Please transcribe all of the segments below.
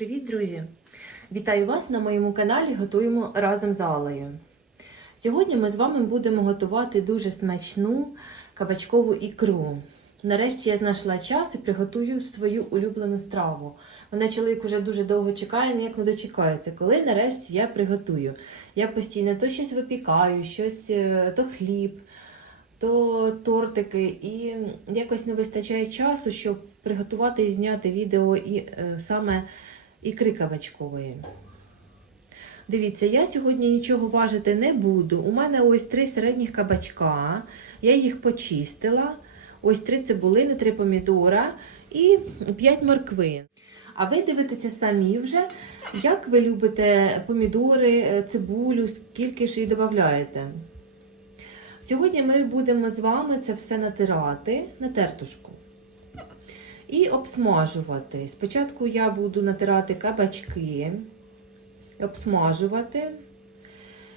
Привіт, друзі! Вітаю вас на моєму каналі Готуємо разом з Алею. Сьогодні ми з вами будемо готувати дуже смачну кабачкову ікру. Нарешті я знайшла час і приготую свою улюблену страву. Мене чоловік уже дуже довго чекає, ніяк не дочекається, коли нарешті я приготую. Я постійно то щось випікаю, щось, е, то хліб, то тортики, і якось не вистачає часу, щоб приготувати і зняти відео і е, саме ікри кабачкової. Дивіться, я сьогодні нічого важити не буду. У мене ось три середніх кабачка. Я їх почистила. Ось три цибулини, три помідора і п'ять моркви. А ви дивитеся самі вже, як ви любите помідори, цибулю, скільки ж її додаєте. Сьогодні ми будемо з вами це все натирати на тертушку і обсмажувати. Спочатку я буду натирати кабачки, обсмажувати.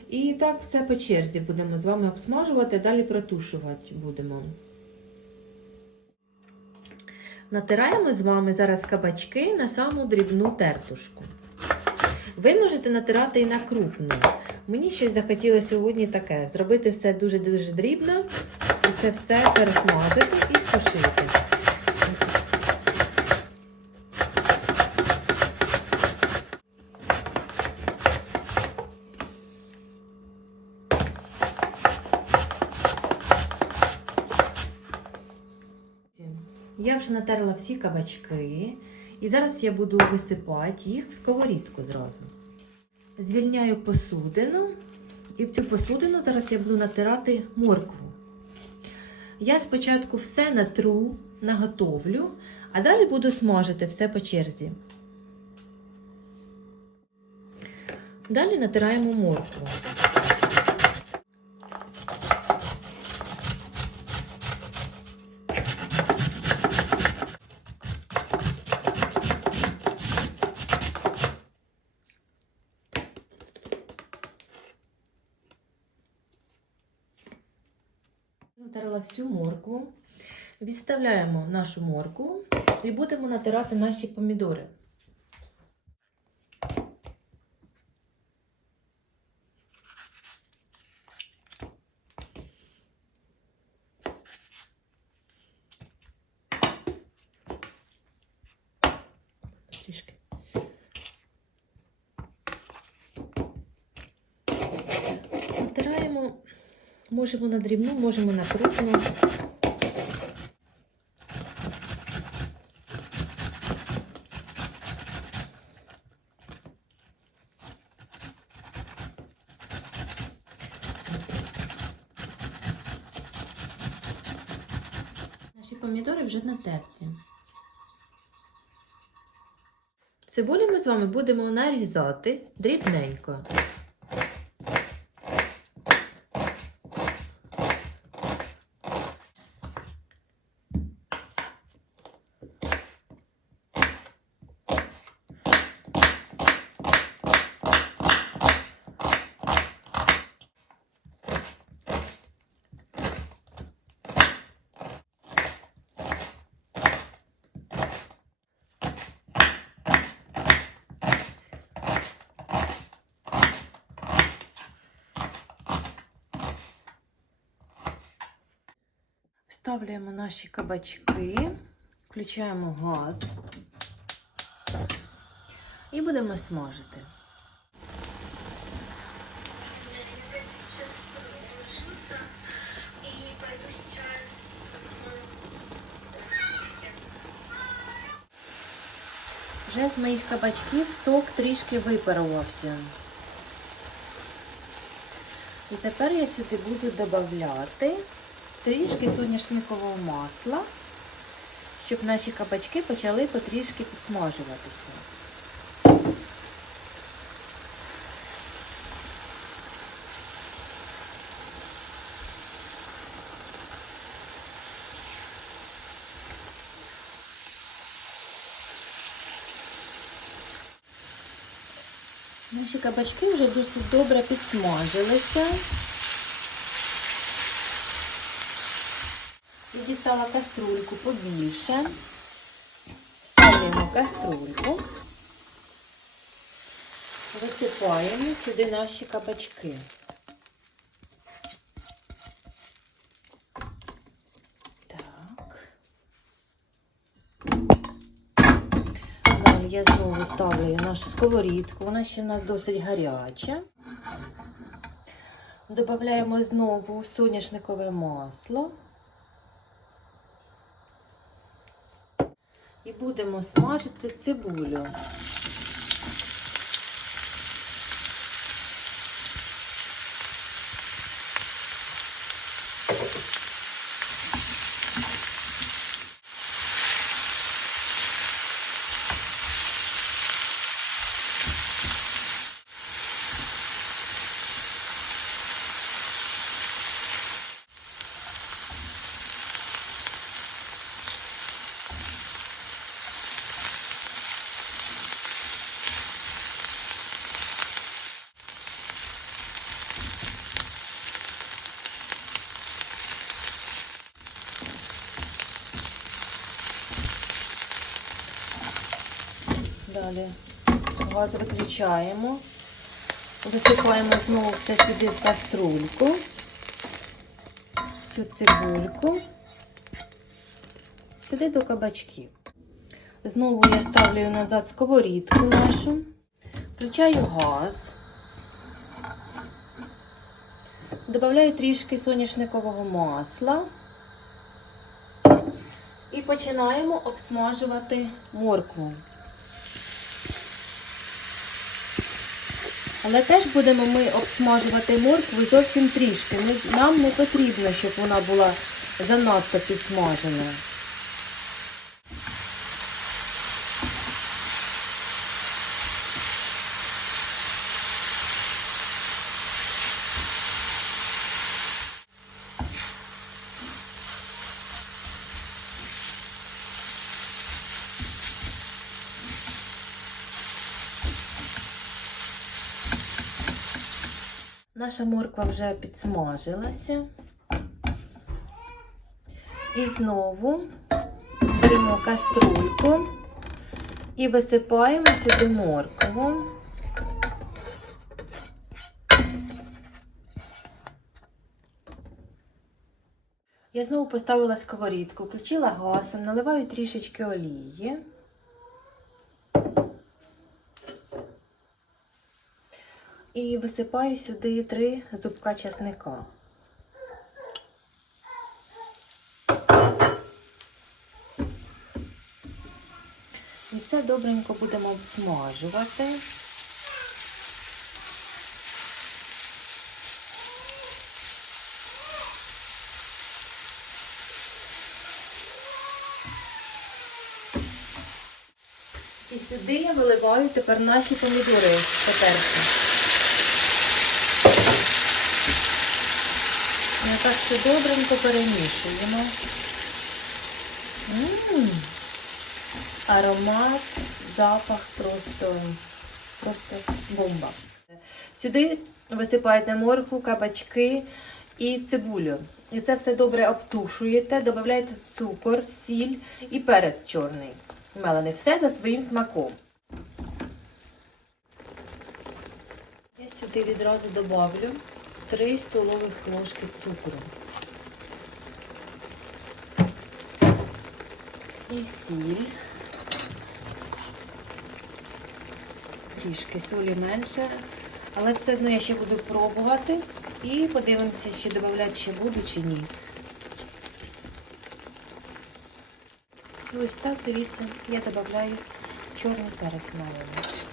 І так все по черзі будемо з вами обсмажувати, далі протушувати будемо. Натираємо з вами зараз кабачки на саму дрібну тертушку. Ви можете натирати і на крупну. Мені щось захотілося сьогодні таке: зробити все дуже-дуже дрібно і це все пересмажити і сушити. Я вже натерла всі кабачки, і зараз я буду висипати їх в сковорідку зразу. Звільняю посудину, і в цю посудину зараз я буду натирати моркву. Я спочатку все натру, наготовлю, а далі буду смажити все по черзі. Далі натираємо моркву. Натерла всю моркву. Відставляємо нашу моркву і будемо натирати наші помідори. Натираємо Можемо на дрібну, можемо на крупну. Наші помідори вже натерті. Цибулю ми з вами будемо нарізати дрібненько. Ставляємо наші кабачки, включаємо газ і будемо смажити. Вже з моїх кабачків сок трішки випарувався. І тепер я сюди буду додавати трішки соняшникового масла, щоб наші кабачки почали потрішки підсмажуватися. Наші кабачки вже досить добре підсмажилися. Дістала каструльку побільше. Ставимо каструльку. Висипаємо сюди наші кабачки. Я знову ставлю нашу сковорідку. Вона ще в нас досить гаряча. Додаємо знову соняшникове масло. І будемо смажити цибулю. Далі газ виключаємо. Висипаємо знову все сюди в каструльку. Всю цибульку. Сюди до кабачків. Знову я ставлю назад сковорідку нашу. Включаю газ. Добавляю трішки соняшникового масла. І починаємо обсмажувати моркву. Але теж будемо ми обсмажувати моркву зовсім трішки. Нам не потрібно, щоб вона була занадто підсмажена. Наша морква вже підсмажилася. І знову беремо каструльку і висипаємо сюди моркву. Я знову поставила сковорідку, включила газ, наливаю трішечки олії. І висипаю сюди три зубка чесника. І це добренько будемо обсмажувати. І сюди я виливаю тепер наші помідори потерті. Так все добренько перемішуємо. М, Аромат, запах просто, просто бомба. Сюди висипаєте моркву, кабачки і цибулю. І це все добре обтушуєте, додаєте цукор, сіль і перець чорний. Мелений. Все за своїм смаком. Я сюди відразу добавлю 3 столових ложки цукру. І сіль. Трішки солі менше, але все одно я ще буду пробувати і подивимося, чи додати ще буду, чи ні. Ось так, дивіться, я додаю чорний перець мелений.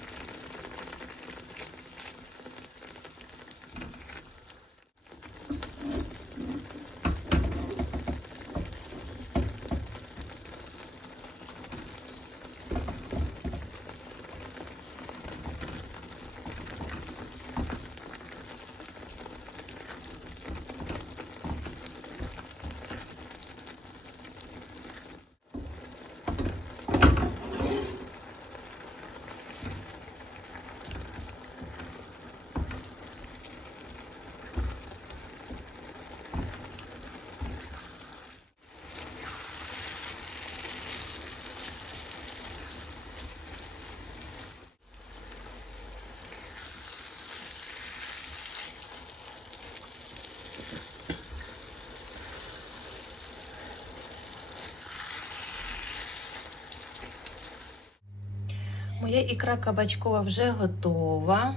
Моя ікра кабачкова вже готова.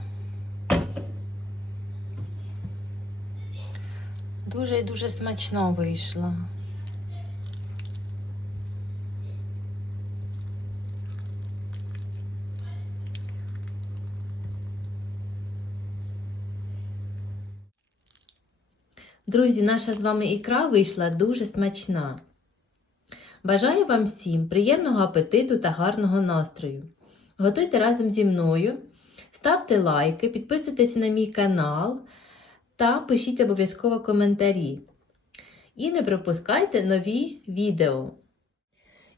Дуже і дуже смачно вийшла. Друзі, наша з вами ікра вийшла дуже смачна. Бажаю вам всім приємного апетиту та гарного настрою. Готуйте разом зі мною, ставте лайки, підписуйтесь на мій канал та пишіть обов'язково коментарі. І не пропускайте нові відео.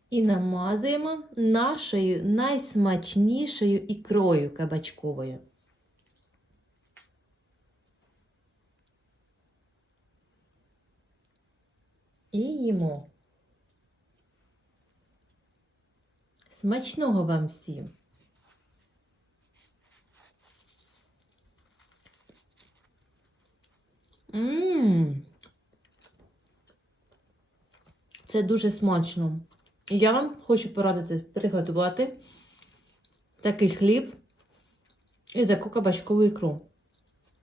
І намазуємо нашою найсмачнішою ікрою кабачковою. І їмо. Смачного вам всім! Мм. Це дуже смачно. Я вам хочу порадити приготувати такий хліб і таку кабачкову ікру.